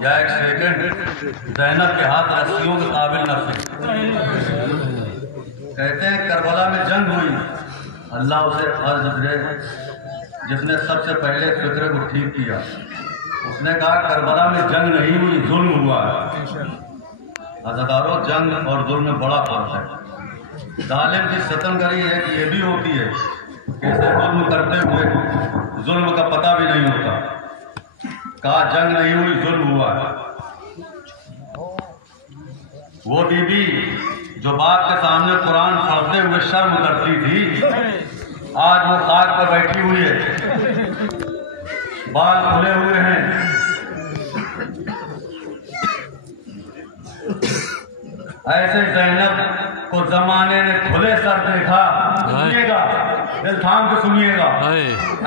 या एक सेकंड ज़ैनब के हाथ रस्सियों के काबिल न थे। कहते हैं करबला में जंग हुई, अल्लाह उसे अर्ज दे जिसने सबसे पहले फिक्र को ठीक किया। उसने कहा करबला में जंग नहीं हुई, जुल्म हुआ है। अज़ादारों, जंग और जुल्म में बड़ा फर्क है। जालिम की सितमगरी है कि ये भी होती है कि इसे जुल्म करते हुए जुल्म का पता भी नहीं होता। कहा जंग नहीं हुई, जुल्म हुआ है। वो बीबी जो बाप के सामने कुरान पढ़ते हुए शर्म करती थी, आज वो खाट पर बैठी हुई है, बाल खुले हुए हैं। ऐसे ज़ैनब को जमाने ने खुले सर देखा। सुनिएगा, दिल थाम के सुनिएगा।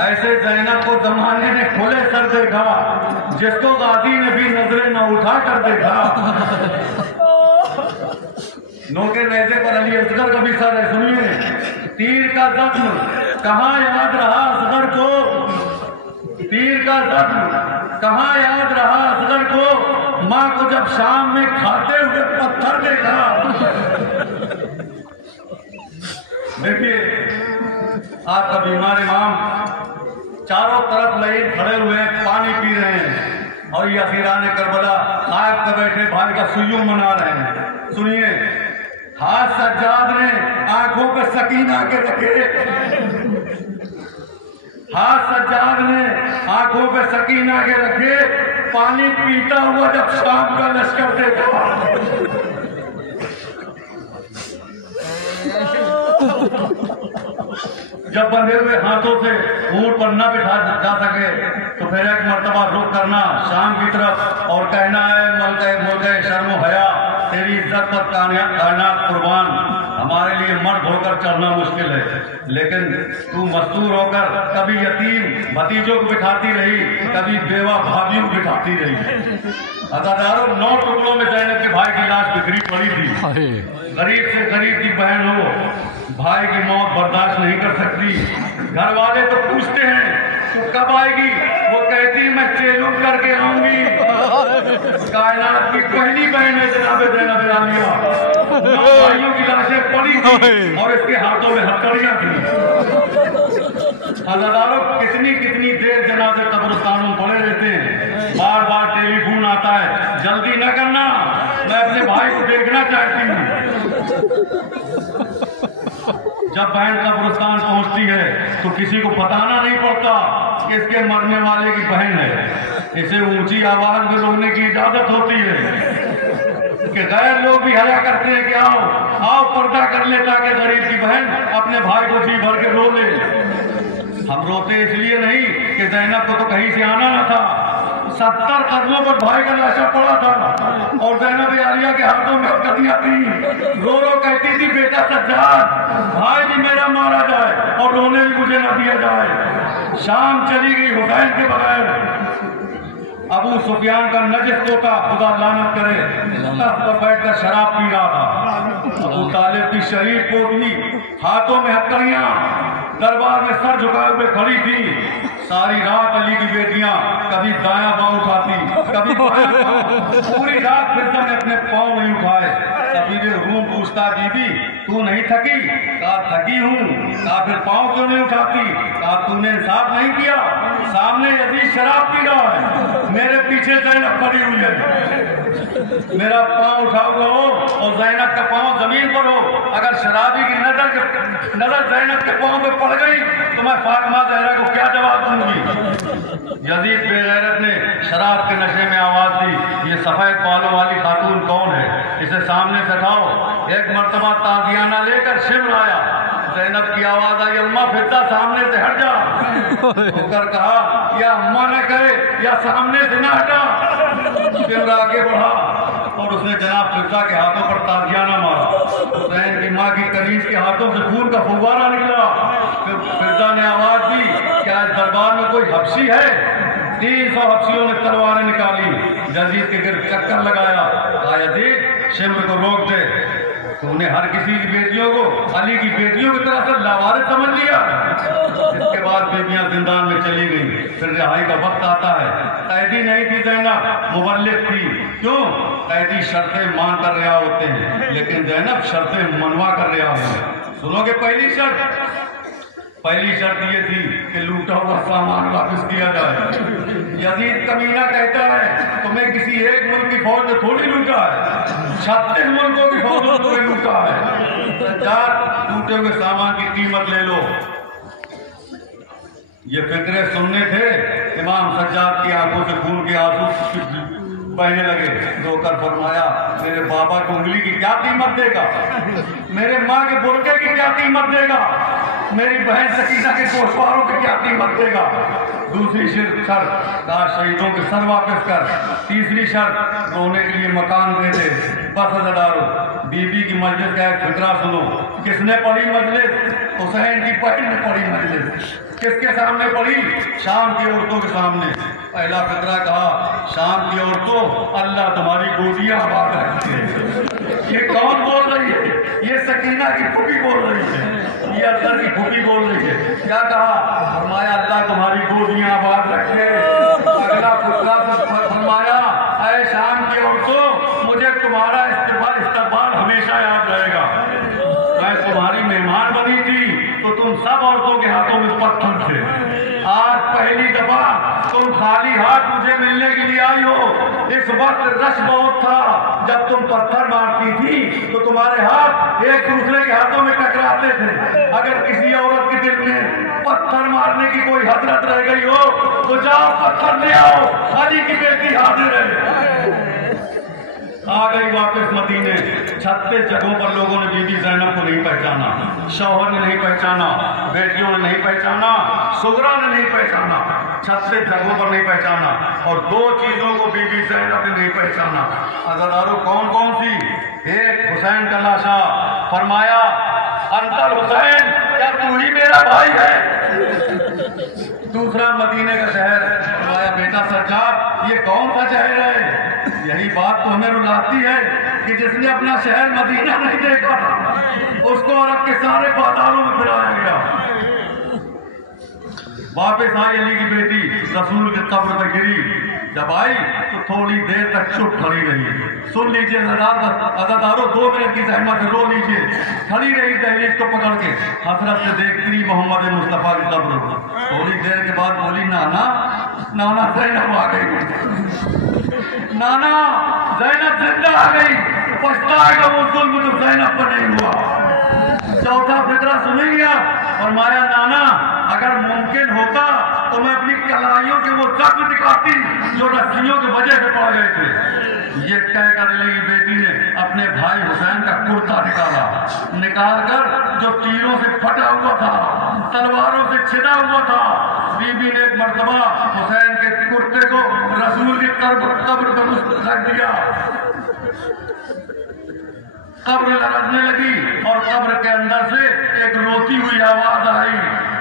ऐसे ज़ैनब को जमाने ने खुले सर देखा, जिसको गाजी ने भी नजरें न उठा कर देखा। नोके नेज़े पर अली असगर का भी सर है। सुनिए, तीर का जख्म कहाँ याद रहा असगर को, तीर का जख्म कहाँ याद रहा असगर को, माँ को जब शाम में खाते हुए पत्थर देखा। देखिए, आपका बीमार इमाम चारों तरफ लाइन खड़े हुए हैं, पानी पी रहे हैं, और ये असीरान करबला खाक पे बैठे भाई का सुयूम मना रहे हैं। सुनिए, हाथ सज्जाद ने आंखों पे सकीना के रखे, हाथ सज्जाद ने आंखों पे सकीना के रखे, पानी पीता हुआ जब शाम का लश्कर देखा। जब बंधे हुए हाथों से ऊंट पर न बिठा जा सके तो फिर एक मर्तबा रुक करना शाम की तरफ और कहना है मुल्क शर्म हया, तेरी इज्जत पर कायनात कुर्बान। हमारे लिए मर्द होकर चलना मुश्किल है, लेकिन तू मस्तूर होकर कभी यतीम भतीजों को बिठाती रही, कभी बेवा भाभियों को बिठाती रही। अदादारों, 9 टुकड़ों में ज़ैनब के भाई की लाश बिखरी पड़ी थी। गरीब से गरीब की बहन हो, भाई की मौत बर्दाश्त नहीं कर सकती। घर वाले तो पूछते हैं तो कब आएगी, वो कहती मैं चेलूम करके आऊंगी। कायनात की पहली बहन है जनाब ज़ैनब आलिया। 9 भाइयों की लाशें पड़ी थी और इसके हाथों में हथकड़ियां थी। हज़ारों कितनी कितनी देर जनाजे कब्रिस्तानों में पड़े रहते हैं, बार बार टेलीफोन आता है, जल्दी न करना, मैं अपने भाई को देखना चाहती हूँ। जब बहन कब्रिस्तान पहुंचती है तो किसी को बताना नहीं पड़ता कि इसके मरने वाले की बहन है। इसे ऊंची आवाज में रोकने की इजाजत होती है कि गैर लोग भी हया करते हैं कि आओ आओ पर्दा कर ले, ताकि गरीब की बहन अपने भाई को जी भर के रो ले। हम रोते इसलिए नहीं कि ज़ैनब को तो कहीं से आना न था, 70 कदमों पर भाई का लाशा पड़ा था और ज़ैनब आलिया के हाथों में हथकड़ियां थी। रो रो कहती थी, बेटा सज्जाद, भाई भी मेरा मारा जाए और रोने भी मुझे न दिया जाए। शाम चली गई हुसैन के बगैर। अबू सुफियान का नजिस पोता, खुदा लानत करे, तख्त पर बैठकर शराब पी रहा था। अबू तालिब की शरीफ पोती, हाथों में हथकड़ियां, दरबार में सर झुकाए हुए खड़ी थी। सारी रात अली की बेटियां कभी दायां पांव उठाती, कभी बायां पांव, पूरी रात फिजा ने अपने पांव नहीं उठाए। कभी भी रूम पूछता, बीबी तू नहीं थकी? कहा थकी हूँ। कहा फिर पांव क्यों नहीं उठाती? कहा तूने इंसाफ नहीं किया, सामने यदीद शराब पी रहा है, मेरे पीछे ज़ैनब पड़ी हुई है, मेरा पांव उठा हुआ हो और ज़ैनब का पांव जमीन पर हो, अगर शराबी की नजर ज़ैनब के पांव पे पड़ गई तो मैं फातिमा ज़हरा को क्या जवाब दूंगी? यजीद बेगैरत ने शराब के नशे में आवाज दी, ये सफेद बालों वाली खातून कौन है? इसे सामने से उठाओ। एक मर्तबा ताजियाना लेकर शिमर आया, ज़ैनब की आवाज आई, अम्मा फिरता सामने से हट जा। होकर कहा, या अम्मा न कहे या सामने से न हटा। शिमर आगे बढ़ा और उसने जनाब फिरता के हाथों पर ताजियाना मारा। हुसैन की माँ की कनीज के हाथों से खून का फुव्वारा निकला। फिर फिरता ने आवाज दी, क्या इस दरबार में कोई हबशी है? 300 हबशियों ने तलवारें निकाली, यजीद के गिर्द चक्कर लगाया। कहा, यजीद शिमर को रोक दे। तुमने हर किसी की बेटियों को अली की बेटियों की तरह से लावारिस समझ लिया। इसके बाद बीबियां जिंदान में चली गई। फिर रिहाई का वक्त आता है। कैदी नहीं थी ज़ैनब, मुबल्लिग थी। क्यों? कैदी शर्तें मान कर रहा होते हैं, लेकिन ज़ैनब शर्तें मनवा कर रहा है। सुनोगे पहली शर्त ये थी कि लूटा हुआ सामान वापस किया जाए। यजीद कमीना कहता है तुम्हें किसी एक मुल्क की फौज ने थोड़ी लूटा है, 36 मुल्कों की फौज ने तुम्हें लूटा है। सज्जाद लूटे हुए सामान की कीमत ले लो। ये फिक्रे सुनने थे, इमाम सज्जाद की आंखों से खून के आंसू बहने लगे। रोकर फरमाया मेरे बाबा की उंगली की क्या कीमत देगा, मेरे माँ के बुरके की क्या कीमत देगा, मेरी बहन सकीना के गोशवारों की क्या कीमत देगा। दूसरी शर्त कहा शहीदों के सर वापस कर। तीसरी शर्त रोने के लिए मकान दे दे। बस अज़ादारो बीबी की मजलिस का एक फिक्रा सुनो। किसने पढ़ी मजलिस? हुसैन की बहन ने पढ़ी मजलिस। किसके सामने पढ़ी? शाम की औरतों के सामने। पहला फिक्रा कहा शाम की औरतों, अल्लाह तुम्हारी गोदियां आबाद रखे। ये कौन बोल रही है? ये सकीना की फूफी बोल रही है, ये अख्तर की फूफी बोल रही है। क्या कहा? फरमाया अल्लाह तुम्हारी गोदियां आबाद रखे। अगला फिक्रा फरमाया ऐ शाम की औरतों, मुझे तुम्हारा इस्तेमाल हमेशा याद रहेगा। मैं तुम्हारी मेहमान बनी थी तो तुम सब औरतों के हाथों में पत्थर थे। आज पहली दफा तुम खाली हाथ मुझे मिलने के लिए आई हो। इस वक्त रश बहुत था, जब तुम पत्थर मारती थी तो तुम्हारे हाथ एक दूसरे के हाथों में टकराते थे। अगर किसी औरत के दिल में पत्थर मारने की कोई हसरत रह गई हो तो जाओ पत्थर ले आओ, अली की बेटी हाजिर है। आ गई वापस मदीने। 36 जगहों पर लोगों ने बीबी ज़ैनब को नहीं पहचाना, शौहर ने नहीं पहचाना, बेटियों ने नहीं पहचाना, सुगरा ने नहीं पहचाना। 36 जगहों पर नहीं पहचाना। और 2 चीजों को बीबी ज़ैनब ने नहीं पहचाना। अज़ादारो कौन कौन सी? एक हुसैन का लाशा। फरमाया अंतल हुसैन, क्या तू ही मेरा भाई है? दूसरा मदीने का शहर। फरमाया बेटा सज्जाद, ये कौन सा शहर है? यही बात तो हमें रुलाती है कि जिसने अपना शहर मदीना नहीं देखा था उसको अरब के सारे बाजारों में फिराया गया। वापस आई अली की बेटी, रसूल के कब्र पर गिरी। जब आई तो थोड़ी देर तक चुप खड़ी रही। सुन लीजिए अज़ादारो, 2 मिनट की ज़हमत रो लीजिए। खड़ी रही दहलीज को पकड़ के, हसरत से देखती मोहम्मद मुस्तफ़ा की कब्र। थोड़ी देर के बाद बोली नाना ज़ैनब आ गई। नाना ज़ैनब जिंदा आ गई। पछताएगा वो जुल्म जो ज़ैनब पर नहीं हुआ। चौथा फिक्रा सुनेंगे। फरमाया नाना अगर मुमकिन होता तो मैं अपनी कलाइयों के वो जख्म दिखाती जो रस्सियों की वजह से पड़ गए थे। ये कहकर अली की बेटी ने अपने भाई हुसैन का कुर्ता निकालकर जो तीरों से फटा हुआ था, तलवारों से छिदा हुआ था, बीबी ने एक मर्तबा हुसैन के कुर्ते को रसूल की कब्र पर रख दिया। कब्र लरजने लगी और कब्र के अंदर से एक रोती हुई आवाज आई,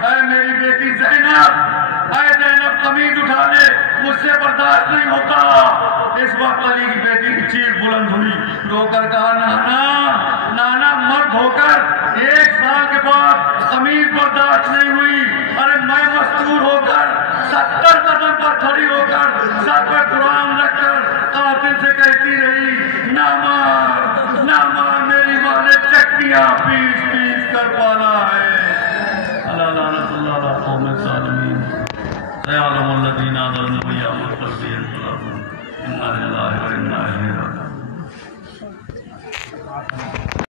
ऐ मेरी बेटी ज़ैनब, ऐ ज़ैनब कमीज उठा ले, मुझसे बर्दाश्त नहीं होता। इस वक्त अली की बेटी की चीख बुलंद हुई। रोकर कहा नाना मर्द होकर 1 साल के बाद कमीज बर्दाश्त नहीं हुई। अरे मैं मस्तूर होकर 70 कदम पर खड़ी होकर सर पर कुरान रखकर कातिल से कहती रही ना मार, मेरी माँ ने चक्कियां पीस कर पाला है। अल्लाह लानतुल्लाह अला कौम ज़ालिमीन। सयअलमुल्लज़ीना ज़लमू यौम इन्ना लिल्लाहि व इन्ना इलैहि राजिऊन।